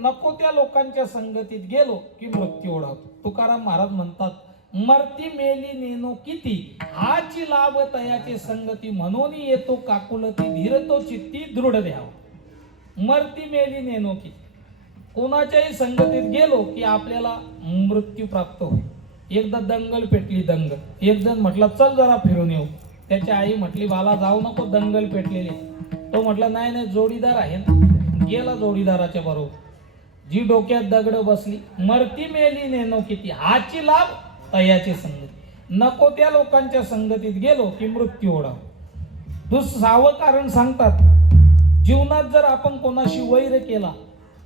नको त्या लोकांच्या संगतीत गेलो की मृत्यू ओढावतो. तुकाराम महाराज म्हणतात, मरती मेली नेनो किती, हाची लाभ तयाचे संगती, म्हणून येतो काकुलती, धीरतो चित्ती दृढ द्यावा. मरती मेली नेनो किती, कोणाच्याही संगतीत गेलो की आपल्याला मृत्यू प्राप्त होईल. एकदा दंगल पेटली. दंगल एक जण म्हटला चल जरा फिरून येऊ. त्याची आई म्हटली बाला जाऊ नको, दंगल पेटलेली. तो म्हटला नाही नाही जोडीदार आहे ना. गेला जोडीदाराच्या बरोबर. जी डोक्यात दगड बसली. मरती मेली नेनो किती, हाची लाभ तयाची संगती, नको त्या लोकांच्या संगतीत गेलो की मृत्यू ओढाव. दुसरावं कारण सांगतात, जीवनात जर आपण कोणाशी वैर केला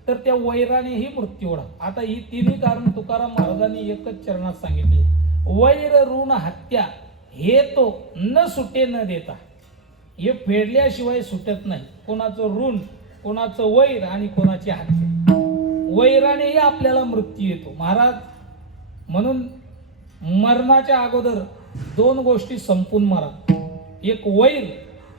तर त्या वैरानेही मृत्यू ओढा. आता ही तिन्ही कारण तुकाराम महाराजांनी एकच चरणात सांगितले. वैर ऋण हत्या हे तो न सुटे न देता, हे फेडल्याशिवाय सुटत नाही. कोणाचं ऋण, कोणाचं वैर आणि कोणाची हत्या, वैरानेही आपल्याला मृत्यू येतो. महाराज म्हणून मरणाच्या अगोदर दोन गोष्टी संपून मारा. एक वैर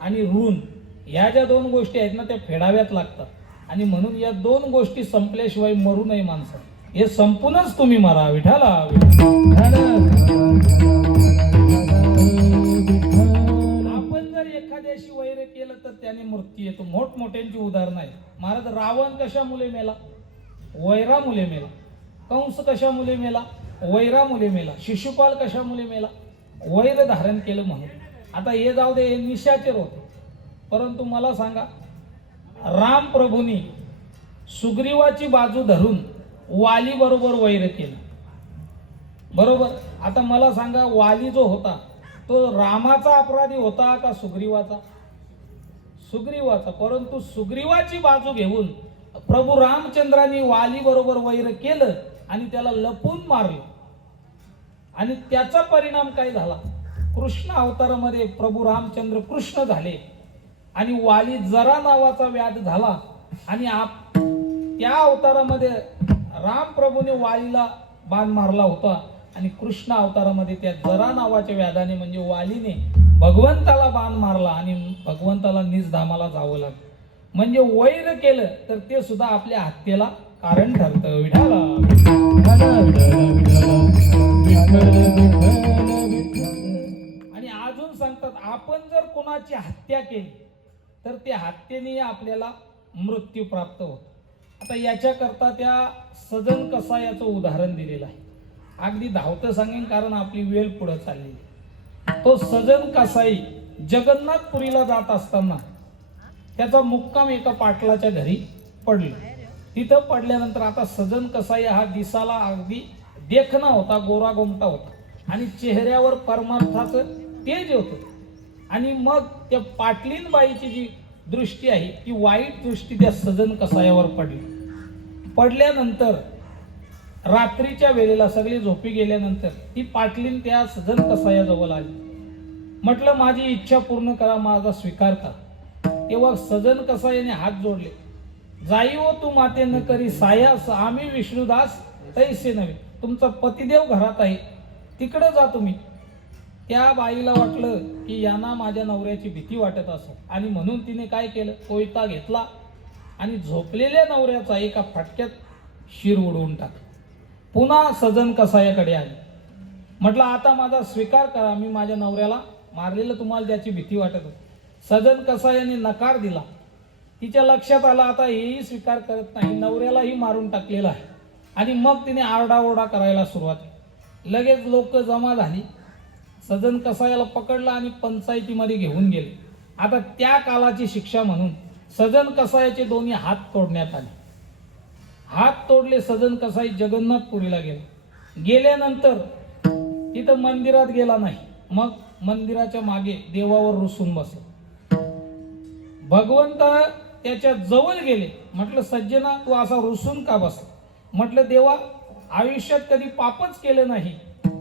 आणि ऋण, ह्या ज्या दोन गोष्टी आहेत ना त्या फेडाव्यात लागतात. आणि म्हणून या दोन गोष्टी संपल्याशिवाय मरू नये माणसं. हे संपूनच तुम्ही मरा. विठाला आपण जर एखाद्याशी वैर केलं तर त्याने मृत्यू येतो. मोठमोठ्यांची उदाहरणं आहेत. महाराज रावण कशामुळे मेला? वैरामुळे मेला. कंस कशामुळे मेला? वैरामुळे मेला. शिशुपाल कशामुळे मेला? वैर धारण केलं म्हणून. आता हे जाऊ दे, हे निशाचर होते. परंतु मला सांगा, राम प्रभूंनी सुग्रीवाची बाजू धरून वाली बरोबर वैर केलं, बरोबर. आता मला सांगा, वाली जो होता तो रामाचा अपराधी होता का सुग्रीवाचा? सुग्रीवाचा. परंतु सुग्रीवाची बाजू घेऊन प्रभू रामचंद्रांनी वाली बरोबर वैर केलं आणि त्याला लपून मारलं. आणि त्याचा परिणाम काय झाला? कृष्ण अवतारामध्ये प्रभू रामचंद्र कृष्ण झाले आणि वाली जरा नावाचा व्याध झाला. आणि त्या अवतारामध्ये राम प्रभूने वालीला बाण मारला होता आणि कृष्ण अवतारामध्ये त्या जरा नावाच्या व्याधाने म्हणजे वालीने भगवंताला बाण मारला आणि भगवंताला निजधामाला जावं लागलं. म्हणजे वैर केलं तर ते सुद्धा आपल्या हत्येला कारण ठरतं. विठाला आणि अजून सांगतात, आपण जर कोणाची हत्या केली तर त्या हत्येने आपल्याला मृत्यू प्राप्त होतो. आता याच्याकरता त्या सजन कसायाचं उदाहरण दिलेलं आहे. अगदी धावतं सांगेन कारण आपली वेळ पुढे चालली. तो सजन कसाई जगन्नाथपुरीला जात असताना त्याचा मुक्काम एका पाटलाच्या घरी पडला. तिथं पडल्यानंतर आता सजन कसाई हा दिसाला अगदी देखणा होता, गोरा गोमटा होता आणि चेहऱ्यावर परमार्थाचं तेज होतं. आणि मग त्या पाटलीन बाईची जी दृष्टी आहे ती वाईट दृष्टी त्या सजन कसायावर पडली. पडल्यानंतर रात्रीच्या वेळेला सगळे झोपी गेल्यानंतर ती पाटलीन त्या सजन कसायाजवळ आली. म्हटलं माझी इच्छा पूर्ण करा, माझा स्वीकार करा. तेव्हा सजन कसायाने हात जोडले. जाई हो तू माते न करी सायास, आम्ही विष्णुदास तैसे नव्हे. तुमचा पतिदेव घरात आहे, तिकडे जा तुम्ही. त्या बाईला वाटलं की यांना माझ्या नवऱ्याची भीती वाटत असं आणि म्हणून तिने काय केलं, कोयता घेतला आणि झोपलेल्या नवऱ्याचा एका फटक्यात शिर उडवून टाकला. पुन्हा सजन कसायाकडे आले. म्हटलं आता माझा स्वीकार करा, मी माझ्या नवऱ्याला मारलेलं तुम्हाला ज्याची भीती वाटत होती. सजन कसायाने नकार दिला. तिच्या लक्षात आला आता हेही स्वीकार करत नाही, नवऱ्यालाही मारून टाकलेला आहे. आणि मग तिने आरडाओरडा करायला सुरुवात केली. लगेच लोक जमा झाली. सजन कसायाला पकडला आणि पंचायतीमध्ये घेऊन गेले. आता त्या कालाची शिक्षा म्हणून सजन कसायाचे दोन्ही हात तोडण्यात आले. हात तोडले. सजन कसाई जगन्नाथपुरीला गेला. गेल्यानंतर तिथं मंदिरात गेला नाही. मग मंदिराच्या मागे देवावर रुसून बसला. भगवंत त्याच्या जवळ गेले. म्हटलं सज्जना तू असा रुसून का बसला? म्हटलं देवा, आयुष्यात कधी पापच केलं नाही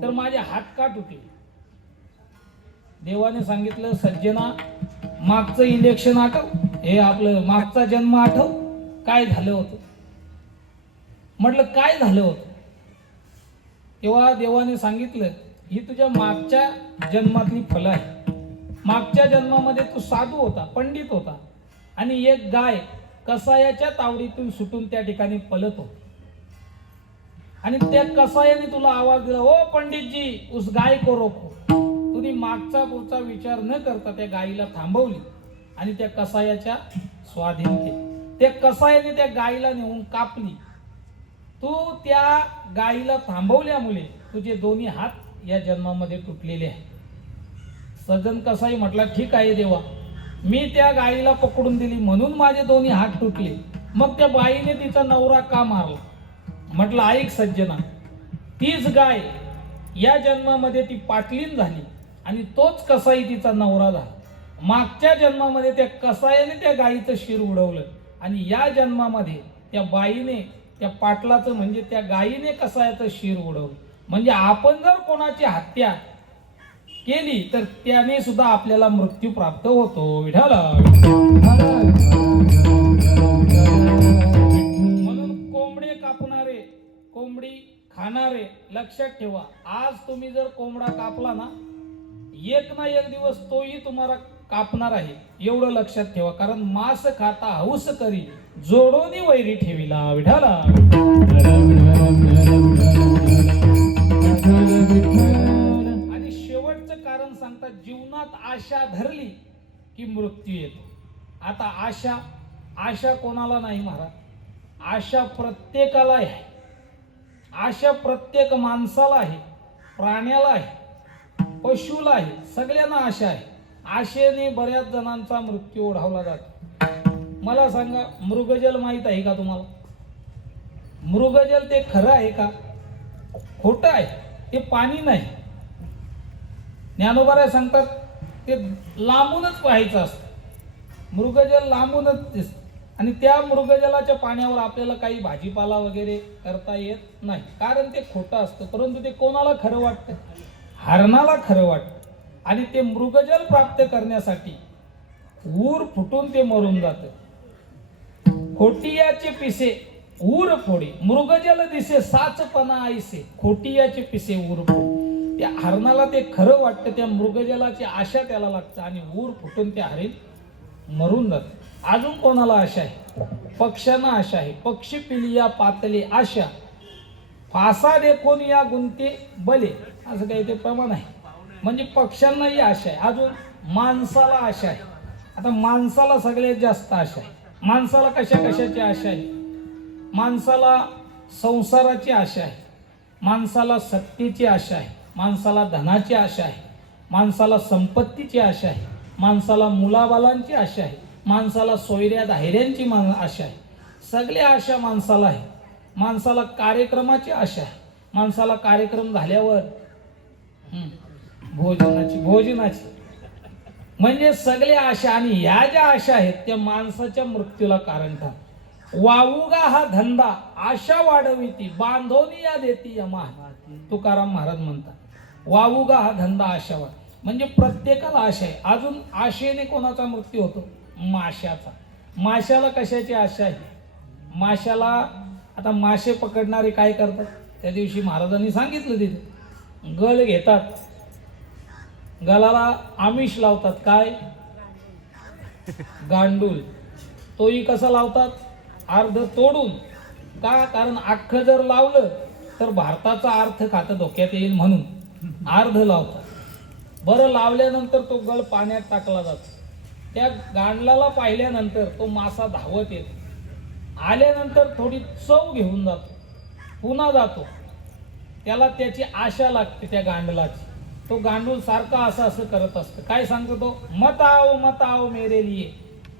तर माझे हात का तुटले? देवाने सांगितलं सज्जना मागचं इलेक्शन आठव, हे आपलं मागचा जन्म आठव, काय झालं होतं? म्हटलं काय झालं होतं? तेव्हा देवाने सांगितलं ही तुझ्या मागच्या जन्मातली फलं आहे. मागच्या जन्मामध्ये तू साधू होता, पंडित होता आणि एक गाय कसायाच्या तावडीतून सुटून त्या ठिकाणी पलत होता. आणि त्या कसायाने तुला आवाज दिला, ओ पंडितजी उस गाय को रोको. तुम्ही मागचा पुढचा विचार न करता त्या गायीला थांबवली आणि त्या कसायाच्या स्वाधीन केली. त्या कसायाने त्या गायीला नेऊन कापली. तू त्या गायीला थांबवल्यामुळे तुझे दोन्ही हात या जन्मामध्ये तुटलेले आहेत. सजन कसाई म्हटला, ठीक आहे देवा, मी त्या गायीला पकडून दिली म्हणून माझे दोन्ही हात तुटले, मग त्या बाईने तिचा नवरा का मारला? म्हटलं, ऐक सज्जना, तीच गाय या जन्मामध्ये ती पाटलीन झाली आणि तोच कसाई तिचा नवरा झाला. मागच्या जन्मामध्ये त्या कसायाने त्या गायीचं शिर उडवलं आणि या जन्मामध्ये त्या बाईने त्या पाटलाचं म्हणजे त्या गायीने कसायाचं शिर उडवलं. म्हणजे आपण जर कोणाची हत्या केली तर त्याने सुद्धा आपल्याला मृत्यू प्राप्त होतो. विठाला म्हणून कोंबडे कापणारे, कोंबडी खाणारे लक्षात ठेवा, आज तुम्ही जर कोंबडा कापला ना, एक ना एक दिवस तोही तुम्हाला कापणार आहे, एवढं लक्षात ठेवा. कारण मांस खाता हौस करी, जोडोनी वैरी ठेविला. विठाला आणि शेवटचं कारण सांगतात, जीवनात आशा धरली की मृत्यू येतो. आता आशा कोणाला नाही महाराज, आशा प्रत्येकाला आहे. आशा प्रत्येक माणसाला आहे, प्राण्याला आहे, पशुला आहे, सगळ्यांना आशा आहे. आशेने बऱ्याच जणांचा मृत्यू ओढावला जातो. मला सांगा, मृगजल माहित आहे का तुम्हाला? मृगजल ते खरं आहे का? खोटं आहे. ते पाणी नाही. ज्ञानोबा सांगतात ते लांबूनच पाहायचं असतं. मृगजल लांबूनच दिसतं आणि त्या मृगजलाच्या पाण्यावर आपल्याला काही भाजीपाला वगैरे करता येत नाही, कारण ते खोटं असतं. परंतु ते कोणाला खरं वाटतं? हरणाला खरं वाटतं. आणि ते मृगजल प्राप्त करण्यासाठी ऊर फुटून ते मरून जातं. खोटियाचे पिसे ऊर फोडी, मृगजल दिसे साचपणा ऐसे, खोटियाचे पिसे ऊर फोडी. त्या हरणाला ते खरं वाटतं, त्या मृगजलाची आशा त्याला लागतं आणि ऊर फुटून ते हरिण मरून जात. अजून कोणाला आशा आहे? पक्ष्यांना आशा आहे. पक्षी पिलिया पातले आशा, फासा देखून या गुंते बले, असं काही ते प्रमाण आहे. म्हणजे पक्ष्यांनाही आशा आहे. अजून माणसाला आशा आहे. आता माणसाला सगळ्यात जास्त आशा आहे. माणसाला कशाची आशा आहे? माणसाला संसाराची आशा आहे, माणसाला सत्तेची आशा आहे, माणसाला धनाची आशा आहे, माणसाला संपत्तीची आशा आहे, माणसाला मुलाबालांची आशा आहे, माणसाला सोयऱ्या धायऱ्यांची आशा आहे. सगळ्या आशा माणसाला आहे. माणसाला कार्यक्रमाची आशा आहे. माणसाला कार्यक्रम झाल्यावर भोजनाची म्हणजे सगळ्या आशा. आणि ह्या ज्या आशा आहेत त्या माणसाच्या मृत्यूला कारण ठरतात. वावुगा हा धंदा आशा वाढविती, बांधवनी या देती यमा. तुकाराम महाराज म्हणतात, वावुगा हा धंदा आशा वाढ. म्हणजे प्रत्येकाला आशा आहे. अजून आशेने कोणाचा मृत्यू होतो? माशाचा. माशाला कशाची आशा आहे? माशाला आता मासे पकडणारे काय करतात? त्या दिवशी महाराजांनी सांगितलं, तिथे गळ घेतात, गलाला आमिष लावतात. काय? गांडूल. तोही कसा लावतात? अर्ध तोडून. का? कारण अख्खं जर लावलं तर भारताचा अर्थ खातं धोक्यात येईल म्हणून अर्ध लावतात. बरं, लावल्यानंतर तो गळ पाण्यात टाकला जातो. त्या गांडलाला पाहिल्यानंतर तो मासा धावत येतो. आल्यानंतर थोडी चव घेऊन जातो, पुन्हा जातो. त्याला त्याची आशा लागते त्या गांडलाची. तो गांडूल सारखा असं करत असतं. काय सांगतो तो? मत आओ मेरे लिए,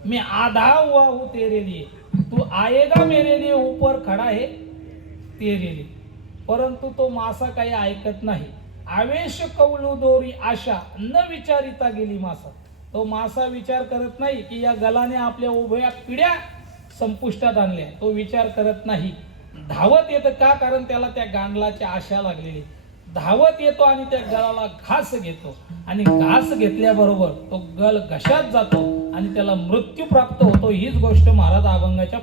मैं आधा हुआ हूं तेरे लिए, तू आएगा मेरे लिए, ऊपर खड़ा है तेरे लिए. परंतु तो मासा काही ऐकत नाही. आवेश कौलू दोरी आशा, न विचारिता गेली मासा. तो मासा विचार करत नाही की या गलाने आपल्या उभ्या पिढ्या संपुष्टात आणल्या. तो विचार करत नाही. धावत येतं. का? कारण त्याला त्या गांडलाची आशा लागलेली. धावत येतो आणि त्या गळाला घास घेतो आणि घास घेतल्याबरोबर तो गल घशात जातो आणि त्याला मृत्यू प्राप्त होतो. हीच गोष्ट महाराज अभंगाच्या